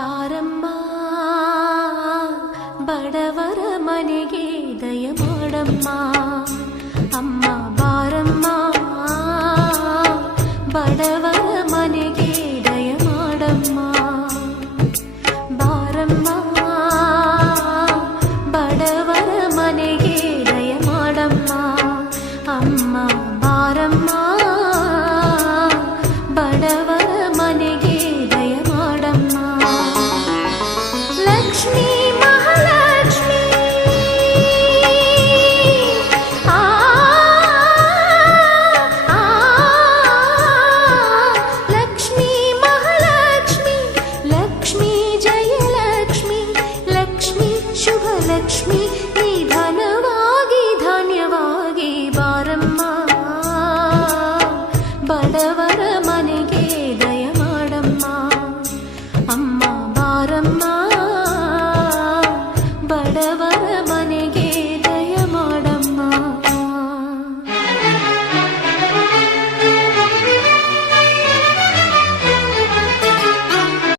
ಬಾರಮ್ಮ ಬಡವರ ಮನೆಗೆ ದಯ ಮಾಡಮ್ಮ ಅಮ್ಮ ಬಾರಮ್ಮ ಬಡವರ ಮನೆಗೆ ದಯ ಮಾಡಮ್ಮ ಬಾರಮ್ಮ ಬಡವರ ಮನೆಗೆ ದಯ ಮಾಡಮ್ಮ ಅಮ್ಮ ಬಾರಮ್ಮ ಬಡವರ ಮನೆಗೆ ದಯ ಮಾಡಮ್ಮ ಲಕ್ಷ್ಮೀ ಮಹಾಲಕ್ಷ್ಮೀ ಲಕ್ಷ್ಮೀ ಮಹಾಲಕ್ಷ್ಮಿ ಲಕ್ಷ್ಮೀ ಜಯಲಕ್ಷ್ಮಿ ಲಕ್ಷ್ಮೀ ಶುಭ ಲಕ್ಷ್ಮಿ ನಿಧನವಾಗಿ ಧಾನ್ಯವಾಗಿ ಬಾರಮ್ಮ ಬಡವರ ಮನೆಗೆ ದಯ ಮಾಡಮ್ಮ ಅಮ್ಮ ಬಾರಮ್ಮ ಬಡವರ